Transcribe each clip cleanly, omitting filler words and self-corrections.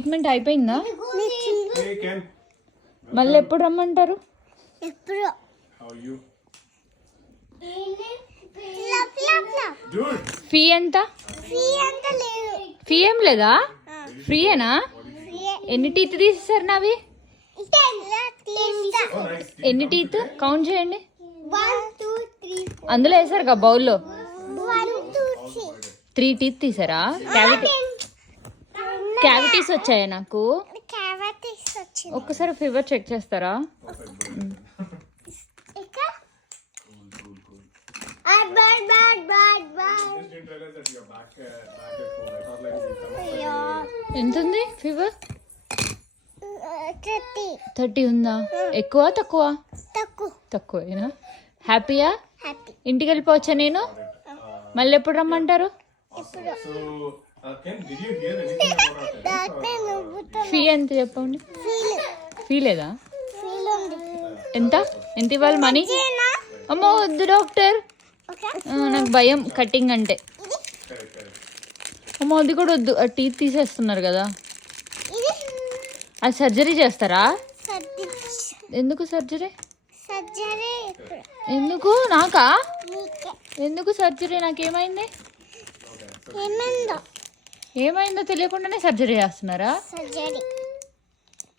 Treatment అయిపోయిందా? మళ్ళీ ఎప్పుడు రమ్మంటారు? ఫీ ఎంత? ఫీ ఏం లేదా? ఫ్రీయేనా? ఎన్ని టీత్ తీసేసారు నావి? ఎన్ని టీత్ కౌంట్ చేయండి. అందులో వేసారు బౌల్లో 3 టీత్ తీసారా? క్యావిటీస్ వచ్చాయా నాకు? ఒక్కసారి ఫీవర్ చెక్ చేస్తారా? ఎంత ఉంది ఫీవర్? 30 ఉందా? ఎక్కువ తక్కువ? తక్కువేనా? హ్యాపీయా? ఇంటికి వెళ్ళిపోవచ్చా నేను? మళ్ళీ ఎప్పుడు రమ్మంటారు? ఫీ ఎంత చెప్పండి. ఫీ లేదా? ఎంత ఎంత ఇవ్వాలి మనీ? అమ్మో వద్దు డాక్టర్, నాకు భయం కటింగ్ అంటే. అమ్మో అది కూడా వద్దు, ఆ టీత్ తీసేస్తున్నారు కదా. అది సర్జరీ చేస్తారా? ఎందుకు సర్జరీ? ఎందుకు నాకా? ఎందుకు సర్జరీ? నాకేమైంది? ఏమైందో తెలియకుండానే సర్జరీ చేస్తున్నారా?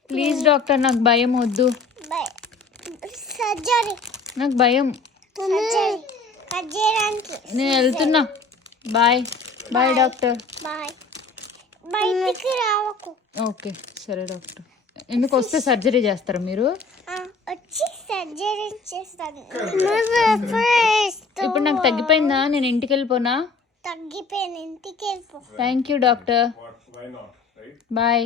ప్లీజ్ డాక్టర్, నాకు భయం వద్దు. నాకు భయం. నేను వెళ్తున్నా. Bye bye doctor. ఓకే సరే డాక్టర్. ఎందుకు వస్తే సర్జరీ చేస్తారా మీరు? ఇప్పుడు నాకు తగ్గిపోయిందా? నేను ఇంటికి వెళ్ళిపోనా? Thank you doctor. బాయ్.